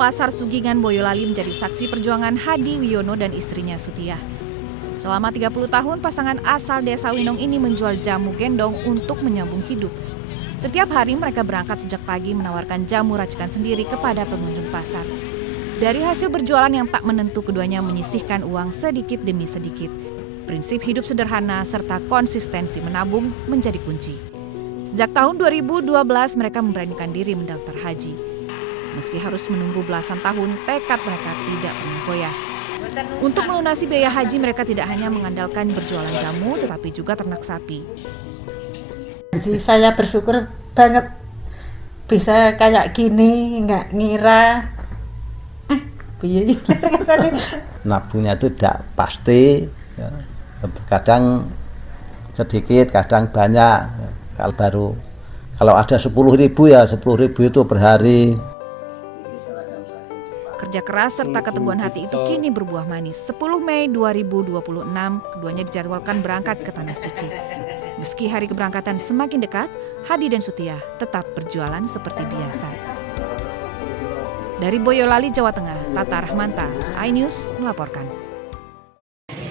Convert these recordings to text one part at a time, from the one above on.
Pasar Sugingan, Boyolali menjadi saksi perjuangan Hadi Wiono dan istrinya Sutiah. Selama 30 tahun, pasangan asal desa Winong ini menjual jamu gendong untuk menyambung hidup. Setiap hari mereka berangkat sejak pagi menawarkan jamu racikan sendiri kepada pengunjung pasar. Dari hasil berjualan yang tak menentu, keduanya menyisihkan uang sedikit demi sedikit. Prinsip hidup sederhana serta konsistensi menabung menjadi kunci. Sejak tahun 2012 mereka memberanikan diri mendaftar haji. Meski harus menunggu belasan tahun, tekad mereka tidak pernah goyah. Untuk melunasi biaya haji, mereka tidak hanya mengandalkan berjualan jamu, tetapi juga ternak sapi. Jadi saya bersyukur banget bisa kayak gini, nggak ngira. Nabungnya itu tidak pasti, ya. Kadang sedikit, kadang banyak. Kalau ada 10.000 ya 10.000 itu per hari. Kerja keras serta keteguhan hati itu kini berbuah manis. 10 Mei 2026, keduanya dijadwalkan berangkat ke Tanah Suci. Meski hari keberangkatan semakin dekat, Hadi dan Sutiah tetap berjualan seperti biasa. Dari Boyolali, Jawa Tengah, Tata Rahmanta, iNews melaporkan.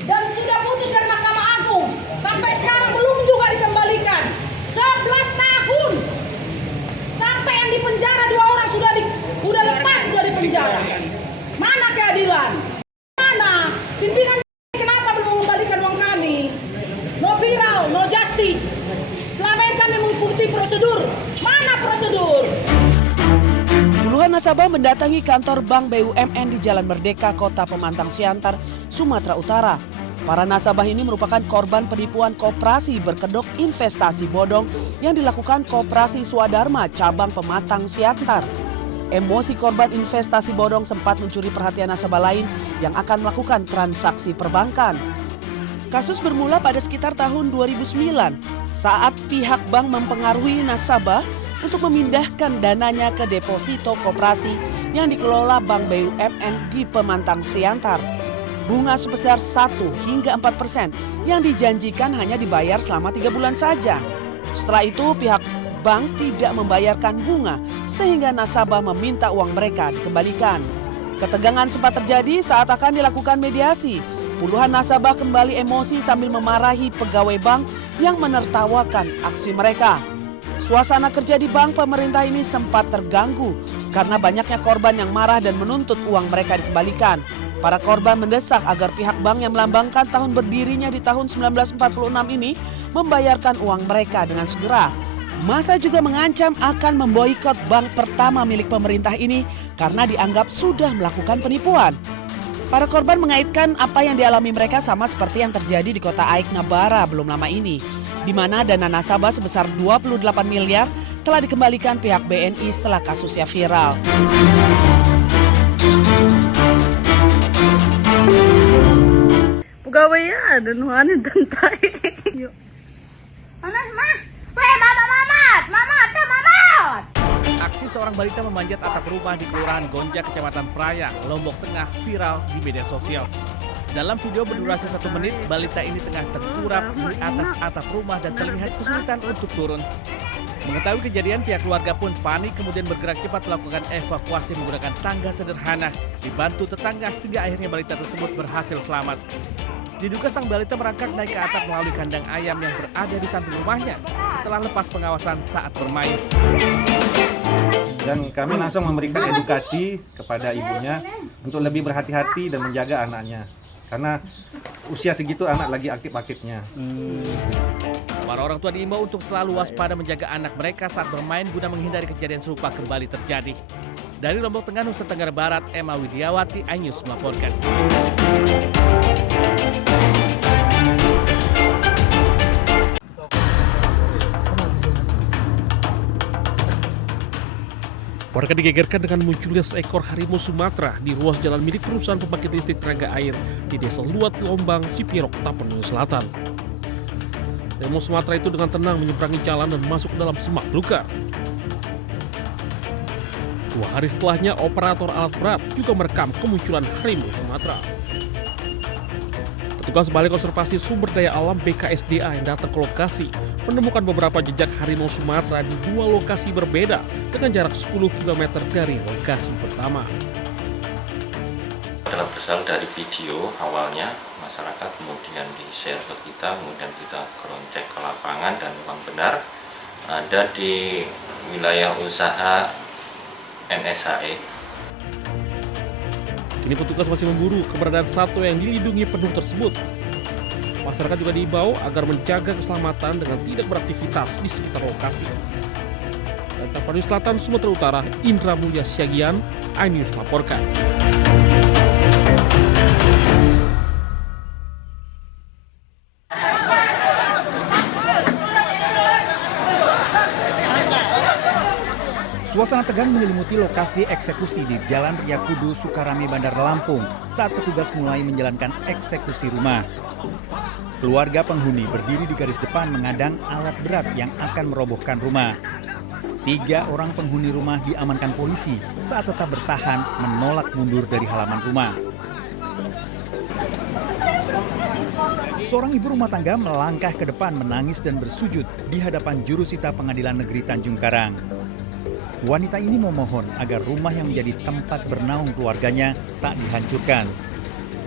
Dan sudah putus dari Mahkamah Agung, sampai sekarang belum juga dikembalikan. 11 tahun. Sampai yang di penjara 2 orang sudah lepas dari penjara. Mana keadilan? Mana pimpinan? Kenapa belum mengembalikan uang kami? No viral, no justice. Selama ini kami mengikuti prosedur. Mana prosedur? Puluhan nasabah mendatangi kantor Bank BUMN di Jalan Merdeka, Kota Pemantang Siantar, Sumatera Utara. Para nasabah ini merupakan korban penipuan koperasi berkedok investasi bodong yang dilakukan Koperasi Swadharma cabang Pematang Siantar. Emosi korban investasi bodong sempat mencuri perhatian nasabah lain yang akan melakukan transaksi perbankan. Kasus bermula pada sekitar tahun 2009 saat pihak bank mempengaruhi nasabah untuk memindahkan dananya ke deposito koperasi yang dikelola Bank BUMN di Pemantang Siantar. Bunga sebesar 1 hingga 4% yang dijanjikan hanya dibayar selama 3 bulan saja. Setelah itu pihak bank tidak membayarkan bunga sehingga nasabah meminta uang mereka dikembalikan. Ketegangan sempat terjadi saat akan dilakukan mediasi. Puluhan nasabah kembali emosi sambil memarahi pegawai bank yang menertawakan aksi mereka. Suasana kerja di bank pemerintah ini sempat terganggu karena banyaknya korban yang marah dan menuntut uang mereka dikembalikan. Para korban mendesak agar pihak bank yang melambangkan tahun berdirinya di tahun 1946 ini membayarkan uang mereka dengan segera. Masa juga mengancam akan memboikot bank pertama milik pemerintah ini karena dianggap sudah melakukan penipuan. Para korban mengaitkan apa yang dialami mereka sama seperti yang terjadi di kota Aik Nabara belum lama ini, di mana dana nasabah sebesar 28 miliar telah dikembalikan pihak BNI setelah kasusnya viral. Pegawainya ada nuhani tentai. Yuk. Mana mah? Weh, mama, teh mama. Aksi seorang balita memanjat atap rumah di Kelurahan Gonja, Kecamatan Praia, Lombok Tengah viral di media sosial. Dalam video berdurasi 1 menit, balita ini tengah terkurap di atas atap rumah dan terlihat kesulitan untuk turun. Mengetahui kejadian, pihak keluarga pun panik kemudian bergerak cepat melakukan evakuasi menggunakan tangga sederhana, dibantu tetangga hingga akhirnya balita tersebut berhasil selamat. Diduga sang balita merangkak naik ke atap melalui kandang ayam yang berada di samping rumahnya setelah lepas pengawasan saat bermain. Dan kami langsung memberikan edukasi kepada ibunya untuk lebih berhati-hati dan menjaga anaknya. Karena usia segitu anak lagi aktif-aktifnya. Para orang tua diimbau untuk selalu waspada menjaga anak mereka saat bermain guna menghindari kejadian serupa kembali terjadi. Dari Lombok Tengah, Nusa Tenggara Barat, Emma Widiawati, iNews melaporkan. Warga digegerkan dengan munculnya seekor harimau Sumatera di ruas jalan milik perusahaan pembangkit listrik tenaga air di Desa Luat, Lombang, Sipirok, Tapanuli Selatan. Harimau Sumatera itu dengan tenang menyeberangi jalan dan masuk ke dalam semak belukar. 2 hari setelahnya, operator alat berat juga merekam kemunculan harimau Sumatera. Petugas Balai Konservasi Sumber Daya Alam BKSDA yang datang ke lokasi menemukan beberapa jejak harimau Sumatera di 2 lokasi berbeda dengan jarak 10 km dari lokasi pertama. Adalah berasal dari video awalnya masyarakat, kemudian di-share ke kita, kemudian kita cross-check ke lapangan dan memang benar ada di wilayah usaha NSHE. Kini petugas masih memburu keberadaan satwa yang dilindungi penuh tersebut. Masyarakat juga diimbau agar menjaga keselamatan dengan tidak beraktivitas di sekitar lokasi. Dari Tapanuli Selatan, Sumatera Utara, Indra Mulya Syagian, iNews melaporkan. Suasana tegang menyelimuti lokasi eksekusi di Jalan Raya Kudu, Sukarame, Bandar Lampung saat petugas mulai menjalankan eksekusi rumah. Keluarga penghuni berdiri di garis depan mengadang alat berat yang akan merobohkan rumah. 3 orang penghuni rumah diamankan polisi saat tetap bertahan menolak mundur dari halaman rumah. Seorang ibu rumah tangga melangkah ke depan menangis dan bersujud di hadapan jurusita Pengadilan Negeri Tanjung Karang. Wanita ini memohon agar rumah yang menjadi tempat bernaung keluarganya tak dihancurkan.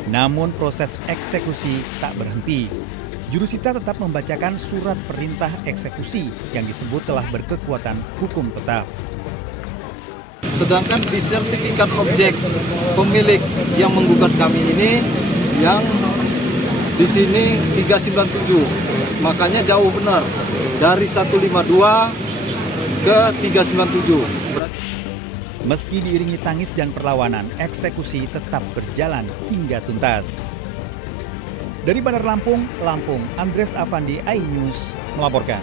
Namun proses eksekusi tak berhenti. Jurusita tetap membacakan surat perintah eksekusi yang disebut telah berkekuatan hukum tetap. Sedangkan di sertifikat objek pemilik yang menggugat kami ini yang di sini 397, makanya jauh benar dari 152 ke 397. Meski diiringi tangis dan perlawanan, eksekusi tetap berjalan hingga tuntas. Dari Bandar Lampung, Andres Avandi, iNews melaporkan.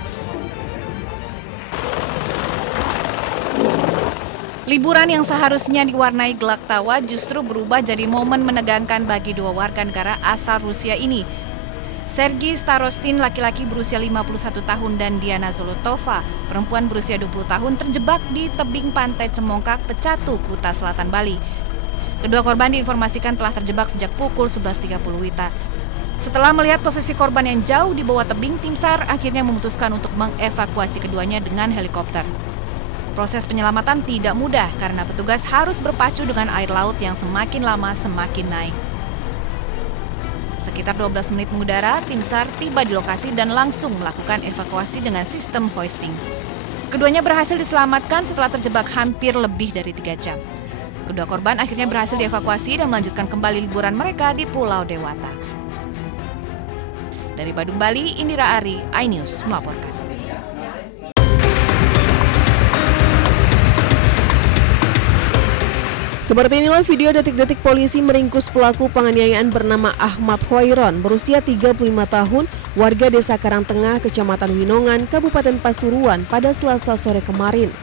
Liburan yang seharusnya diwarnai gelak tawa justru berubah jadi momen menegangkan bagi 2 warga negara asal Rusia ini. Sergei Starostin, laki-laki berusia 51 tahun, dan Diana Zolotova, perempuan berusia 20 tahun, terjebak di tebing pantai Cemongkak, Pecatu, Kuta Selatan, Bali. Kedua korban diinformasikan telah terjebak sejak pukul 11.30 WITA. Setelah melihat posisi korban yang jauh di bawah tebing, tim SAR akhirnya memutuskan untuk mengevakuasi keduanya dengan helikopter. Proses penyelamatan tidak mudah karena petugas harus berpacu dengan air laut yang semakin lama semakin naik. Sekitar 12 menit mengudara, tim SAR tiba di lokasi dan langsung melakukan evakuasi dengan sistem hoisting. Keduanya berhasil diselamatkan setelah terjebak hampir lebih dari 3 jam. Kedua korban akhirnya berhasil dievakuasi dan melanjutkan kembali liburan mereka di Pulau Dewata. Dari Badung, Bali, Indira Ari, iNews melaporkan. Seperti inilah video detik-detik polisi meringkus pelaku penganiayaan bernama Ahmad Hoiron, berusia 35 tahun, warga Desa Karangtengah, Kecamatan Winongan, Kabupaten Pasuruan pada Selasa sore kemarin.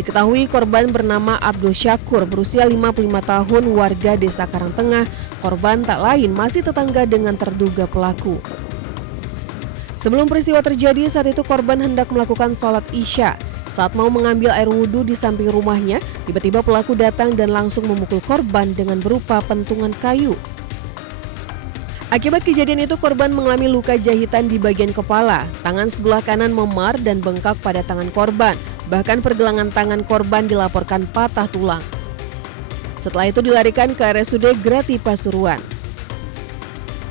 Diketahui korban bernama Abdul Syakur, berusia 55 tahun, warga Desa Karangtengah. Korban tak lain masih tetangga dengan terduga pelaku. Sebelum peristiwa terjadi, saat itu korban hendak melakukan sholat Isya. Saat mau mengambil air wudhu di samping rumahnya, tiba-tiba pelaku datang dan langsung memukul korban dengan berupa pentungan kayu. Akibat kejadian itu, korban mengalami luka jahitan di bagian kepala, tangan sebelah kanan memar dan bengkak pada tangan korban. Bahkan pergelangan tangan korban dilaporkan patah tulang. Setelah itu dilarikan ke RSUD Grati Pasuruan.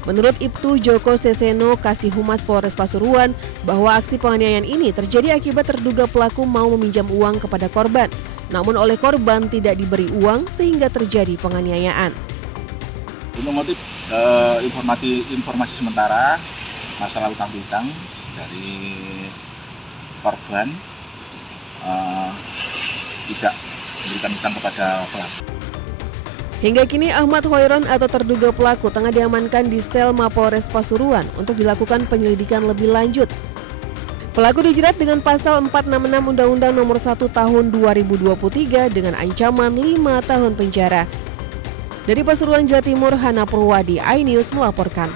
Menurut Ibtu Joko Seseno, Kasih Humas Polres Pasuruan, bahwa aksi penganiayaan ini terjadi akibat terduga pelaku mau meminjam uang kepada korban. Namun oleh korban tidak diberi uang sehingga terjadi penganiayaan. Untuk motif informasi sementara masalah utang piutang dari korban tidak memberikan utang kepada pelaku. Hingga kini Ahmad Hoiron atau terduga pelaku tengah diamankan di sel Mapolres Pasuruan untuk dilakukan penyelidikan lebih lanjut. Pelaku dijerat dengan pasal 466 Undang-Undang Nomor 1 Tahun 2023 dengan ancaman 5 tahun penjara. Dari Pasuruan, Jawa Timur, Hana Purwadi, iNews melaporkan.